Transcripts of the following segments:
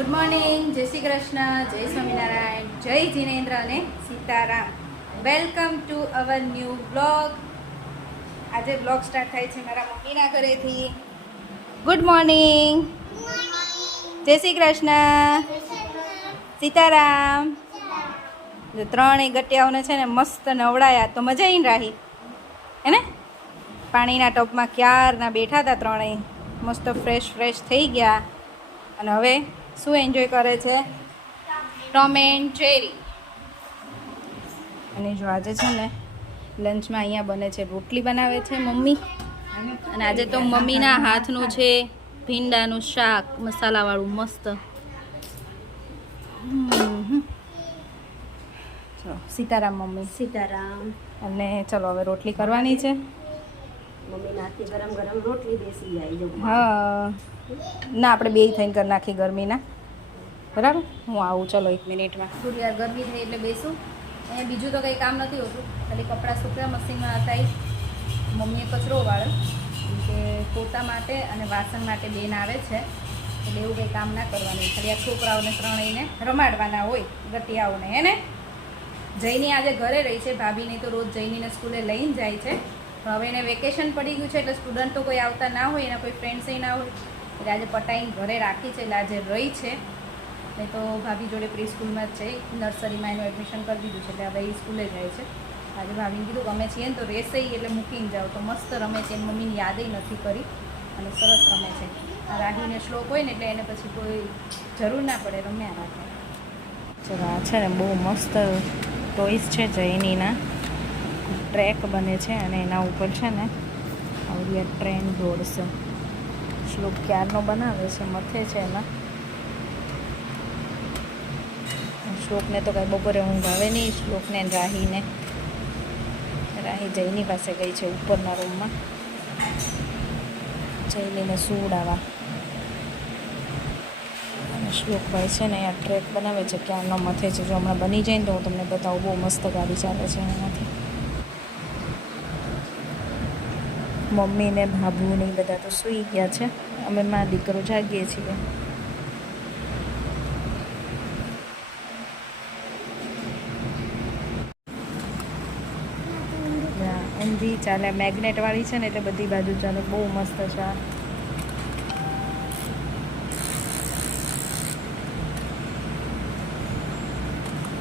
Good morning, જય શ્રી કૃષ્ણ, જય સ્વામિનારાયણ, જય જીનેન્દ્ર અને Sitaram. Welcome to our new blog. આજે બ્લોગ સ્ટાર્ટ થાય છે મારા મમ્મીના ઘરેથી. ગુડ મોર્નિંગ, જય શ્રી કૃષ્ણ, સીતારામ. જો ત્રણેય ગટિયાઓને છે ને મસ્ત નવડાયા તો મજા આવીને રાહી હે ને. પાણીના ટબમાં ક્યારના બેઠા હતા ત્રણેય, મસ્ત ફ્રેશ થઈ ગયા અને હવે શું એન્જોય કરે છે? Tom and Jerry. અને જો આજે છે ને લંચમાં અહીંયા બને છે, રોટલી બનાવે છે મમ્મી. અને આજે તો મમ્મીના હાથનું છે ભીંડાનું શાક, મસાલાવાળું મસ્ત. ચલો સીતારામ મમ્મી. સીતારામ. અને ચલો હવે રોટલી કરવાની છે. મમ્મીના હાથથી ગરમ ગરમ રોટલી બેસી જાય. હા ના, આપણે બે થઈને કરી નાખી ગરમીના. બરાબર, હું આવું ચલો 1 મિનિટમાં. થોડી વાર ગરમી થઈ એટલે બેસું. અને બીજું તો કંઈ કામ નથી હોતું, ખાલી કપડાં સૂક્યા મશીનમાં હતા. મમ્મીએ કચરો વાળ્યો કે પોતા માટે અને વાસણ માટે બેન આવે છે, એટલે એવું કંઈ કામ ના કરવાનું. ખાલી આ છોકરાઓને ત્રણેયને રમાડવાના હોય, ગટિયાઓને હે ને. જઈની આજે ઘરે રહી છે, ભાભીને તો રોજ જઈનીને સ્કૂલે લઈને જાય છે. તો હવે એને વેકેશન પડી ગયું છે એટલે સ્ટુડન્ટો કોઈ આવતા ના હોય, એના કોઈ ફ્રેન્ડ્સે ના હોય, એટલે આજે પટાઈને ઘરે રાખી છે. એટલે આજે રહી છે. નહીં તો ભાભી જોડે પ્રી સ્કૂલમાં જ છે, નર્સરીમાં એનું એડમિશન કરી દીધું છે, એટલે હવે એ સ્કૂલે જાય છે. આજે ભાભીને કીધું ગમે છીએ ને તો રહેશે એટલે મૂકીને જાઓ. તો મસ્ત રમે છે, એની મમ્મીની યાદે નથી કરી અને સરસ રમે છે. આ રાહીને શ્લોક હોય ને એટલે એને પછી કોઈ જરૂર ના પડે, રમ્યા રાખે. ચલો આ છે ને બહુ મસ્ત ટોયસ છે જૈનીના. ટ્રેક બને છે અને એના ઉપર છે ને આવડી ટ્રેન દોડશે. શ્લોક ક્યારનો બનાવે છે, મથે છે એમાં. શ્લોકને તો કાંઈ બપોરે ઊંઘ આવે નહીં. શ્લોકને રાહીને, રાહી જઈની પાસે ગઈ છે ઉપરના રૂમમાં જઈનીને સુવડાવવા. અને શ્લોકભાઈ છે ને આ ટ્રેક બનાવે છે, ક્યારનો મથે છે. જો હમણાં બની જાય ને તો હું તમને બતાવું. બહુ મસ્ત ગાડી ચાલે છે એનાથી. મમ્મી ને ભાભુ ને બધા તો સૂઈ ગયા છે, અમે મા દીકરો જાગીએ છીએ. ઊંધી ચાલે, મેગ્નેટ વાળી છે ને એટલે બધી બાજુ ચાલે. બહુ મસ્ત છે આ.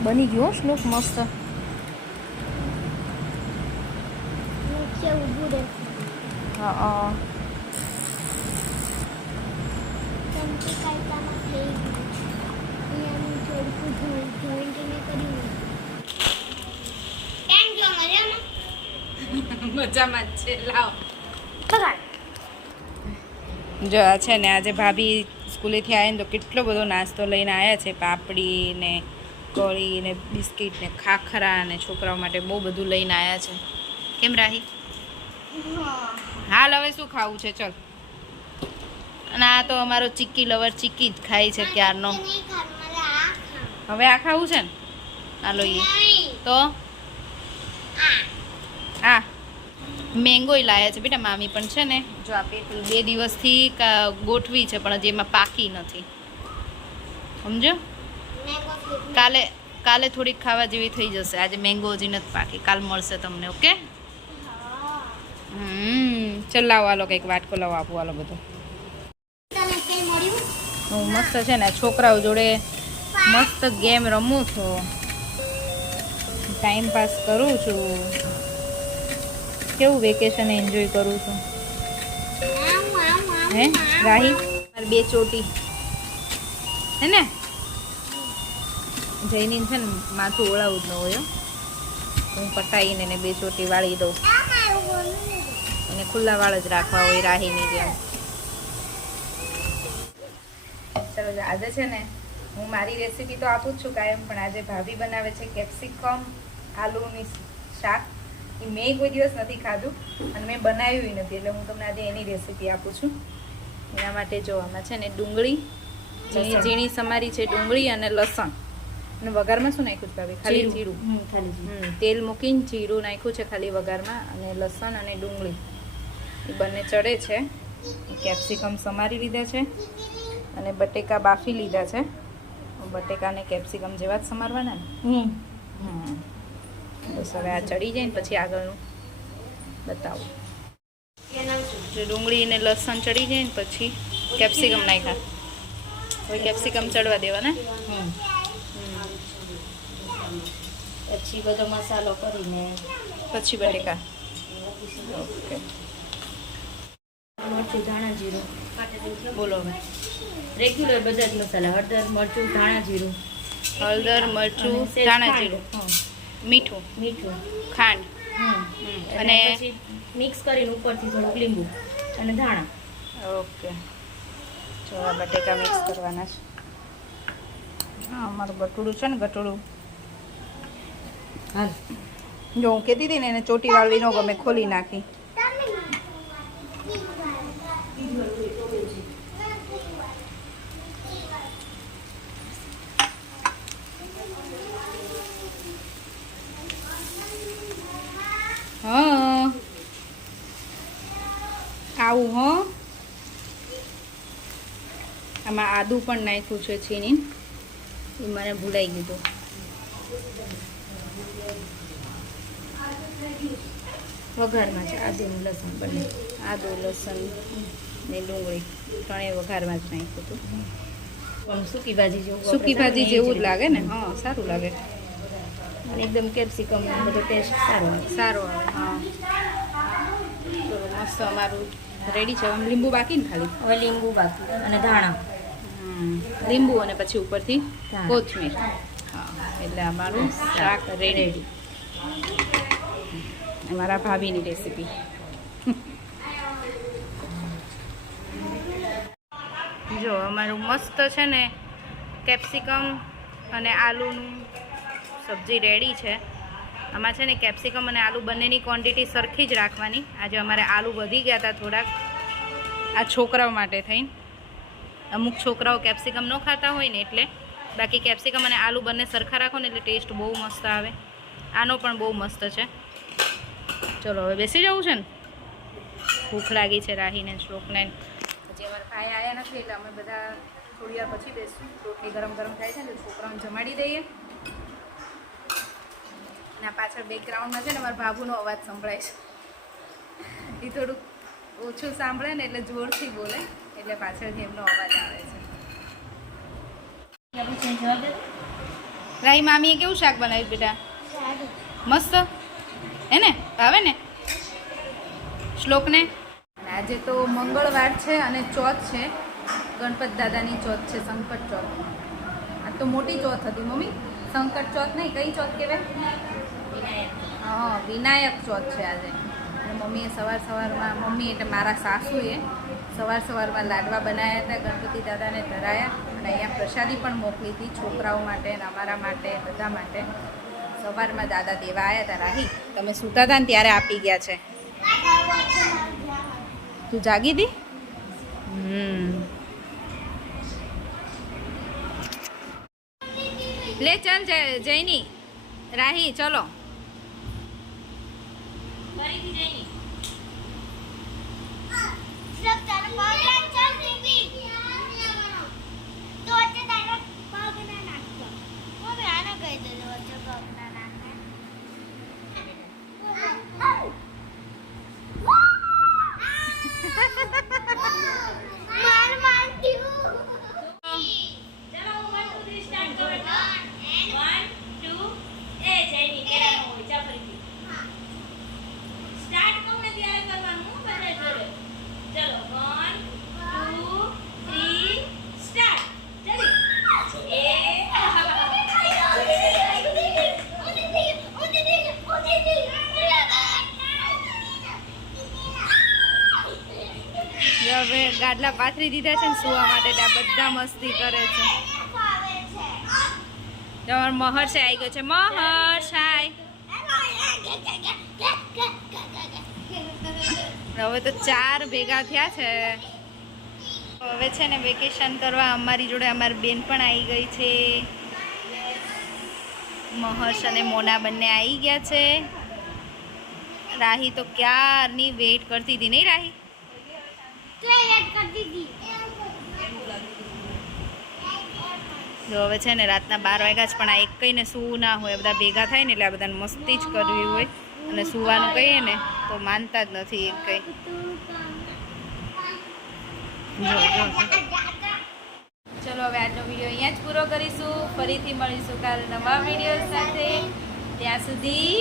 બની ગયો શ્લોક મસ્ત. હા મજામાં જ છે. લાવ જો આ છે ને આજે ભાભી સ્કૂલેથી આવ્યા ને તો કેટલો બધો નાસ્તો લઈને આવ્યા છે. પાપડી ને કળી ને બિસ્કિટ ને ખાખરા ને છોકરાઓ માટે બહુ બધું લઈને આવ્યા છે. કેમ રાહી? હાલ હવે શું ખાવું છે? ચલ. અને આ તો અમારો ચીક્કી લવર ચીક્કી જ ખાય છે ક્યારનો. હવે આ ખાવું છે ને? હાલો એ તો આ મેંગોય લાયા છે બેટા મામી પણ છે ને. જો આ પેટી 2 દિવસથી ગોઠવી છે પણ હજી એમાં પાકી નથી, સમજો. કાલે થોડીક ખાવા જેવી થઈ જશે. આજે મેંગો હજી નથી પાકી, કાલ મળશે તમને. ઓકે. ચલ લાવો, હાલો કંઈક વાટકો લાવો, આપું હાલો બધું. હું મસ્ત છે ને છોકરાઓ જોડે મસ્ત ગેમ રમું છું, ટાઈમ પાસ કરું છું. કેવું વેકેશન એન્જોય કરું છું હે રાહી? મારી 2 ચોટી હે ને. જઈને છે ને માથું ઓળાવું જ ન હોય, હું પટાઈને એને 2 ચોટી વાળી દઉં. એને ખુલ્લા વાળ જ રાખવા હોય રાહીની જેમ. ચલો આજે છે ને હું મારી રેસીપી તો આપું જ છું કાયમ, પણ આજે ભાભી બનાવે છે કેપ્સિકમ આલુની શાક. એ મેં કોઈ દિવસ નથી ખાધું અને મેં બનાવ્યું નથી, એટલે હું તમને આજે એની રેસીપી આપું છું. એના માટે જો આમાં છે ને ડુંગળી ઝીણી ઝીણી સમારી છે, ડુંગળી અને લસણ. અને વઘારમાં શું નાખ્યું છે ભાભી? ખાલી જીરું. તેલ મૂકીને જીરું નાખ્યું છે ખાલી વઘારમાં, અને લસણ અને ડુંગળી એ બંને ચડે છે. કેપ્સિકમ સમારી લીધા છે અને બટેકા બાફી લીધા છે. બટેકાને કેપ્સિકમ જેવા જ સમારવાના ને. બસ હવે આ ચડી જાય ને પછી આગળનું બતાવું. જો ડુંગળી ને લસણ ચડી જાય ને પછી કેપ્સિકમ નાખ્યા. હવે કેપ્સિકમ ચડવા દેવાના. પછી બધો મસાલો કરીને પછી બટેકા. ઓકે મરચું ધાણા જીરું બોલો હવે. રેગ્યુલર બધા જ મસાલા હળદર મરચું ધાણા જીરું હળદર મરચું અને સેજ ધાણા ખાંડ. જીરું હા, મીઠું મીઠું ખાંડ અને અને પછી મિક્સ કરીને ઉપરથી થોડુંક લીંબુ અને ધાણા. ઓકે જો આ બટેકા મિક્સ કરવાના છે. હા અમારું ગટુડું છે ને ગટુડું હાલ જો હું કહેતી હતી ને એને ચોટી વાળવી ન ગમે ખોલી નાખી. હા આવું હો. આમાં આદુ પણ નાખ્યું છે છીની એ મને ભૂલાઈ ગયું. વઘારમાં છે આદુ ને લસણ બંને. આદુ લસણ ને ડુંગળી ત્રણેય વઘારમાં જ નાખ્યું હતું. આમ સૂકી ભાજી જેવું સૂકી આપણે ભાજી સારું જેવું જ ને એ લાગે ને. હા સારું લાગે. અને એકદમ કેપ્સિકમ બધો ટેસ્ટ સારો આવે. સારું આવે. હા તો મસ્ત અમારું રેડી છે. આમ લીંબુ બાકી ને ખાલી હવે લીંબુ બાકી અને ધાણા લીંબુ અને પછી ઉપરથી ધાણા. કોથમીર. હા એટલે અમારું શાક રેડી. અમારા ભાભીની રેસીપી. જો અમારું મસ્ત છે ને કેપ્સિકમ અને આલુનું સબ્જી રેડી છે. આમાં છે ને કેપ્સિકમ અને આલુ બંનેની ક્વોન્ટિટી સરખી જ રાખવાની. આજે અમારે આલુ વધી ગયા હતા થોડાક આ છોકરાઓ માટે થઈને. અમુક છોકરાઓ કેપ્સિકમ ન ખાતા હોય ને એટલે. બાકી કેપ્સિકમ અને આલુ બંને સરખા રાખો ને એટલે ટેસ્ટ બહુ મસ્ત આવે. આનો પણ બહુ મસ્ત છે. ચલો હવે બેસી જવું છે ને. ભૂખ લાગી છે રાહીને શ્લોકને. હજી અમારે ભાઈ આવ્યા નથી એટલે અમે બધા થોડી વાર પછી બેસશું. રોટલી ગરમ ગરમ થાય છે ને છોકરાઓને જમાડી દઈએ. ના પાછળ બેકગ્રાઉન્ડમાં છે ને મારા બાબુનો અવાજ સંભળાય છે. એ થોડુંક ઓછું સાંભળે ને એટલે જોરથી બોલે એટલે પાછળથી એમનો અવાજ આવે છે. રાહી મામીએ કેવું શાક બનાવ્યું બેટા? મસ્ત હે ને? ભાવે ને શ્લોકને? આજે તો મંગળવાર છે અને ચોથ છે. ગણપત દાદાની ચોથ છે. સંકટ ચોથ. આ તો મોટી ચોથ હતી મમ્મી. સંકટ ચોથ નહીં, કઈ ચોથ કહેવાય? હા વિનાયક ચોથ છે આજે. અને મમ્મીએ સવારમાં મમ્મી એટલે મારા સાસુએ સવારમાં લાડવા બનાવ્યા હતા. ગણપતિ દાદાને ધરાયા અને અહીંયા પ્રસાદી પણ મોકલી હતી છોકરાઓ માટે અને અમારા માટે બધા માટે. સવારમાં દાદા દેવા આવ્યા હતા. રાહી તમે સૂતા હતા ને ત્યારે આપી ગયા છે. તું જાગી હતી? લે ચાલ જયની રાહી ચલો. હવે ગાડલા પાથરી દીધા છે ને સુવા માટે. ત્યાં બધા મસ્તી કરે છે. તમારો મહર્ષ આવી ગયો છે. મહર્ષ હાય. હવે તો 4 ભેગા થયા છે. હવે છે ને વેકેશન કરવા અમારી જોડે અમારી બેન પણ આવી ગઈ છે. મહર્ષ અને મોના બંને આવી ગયા છે. રાહી તો ક્યારની વેઇટ કરતી હતી નહીં રાહી? જો હવે છે ને રાતના 12 વાગ્યા જ, પણ આ એક કઈને સૂવું ના હોય, બધા ભેગા થાય ને એટલે આ બધાને મસ્તી જ કરવી હોય, અને સૂવાનું કહીએ ને તો માનતા જ નથી એક કંઈ. ચલો હવે આજનો વિડીયો અહીંયા જ પૂરો કરીશું. ફરીથી મળીશું કાલે નવા વિડીયો સાથે. ત્યાં સુધી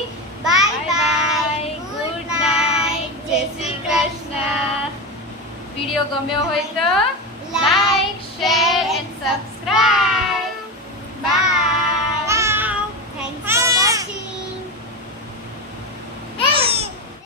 બાય બાય, ગુડ નાઇટ, જય શ્રી કૃષ્ણ. વિડીયો ગમ્યો હોય તો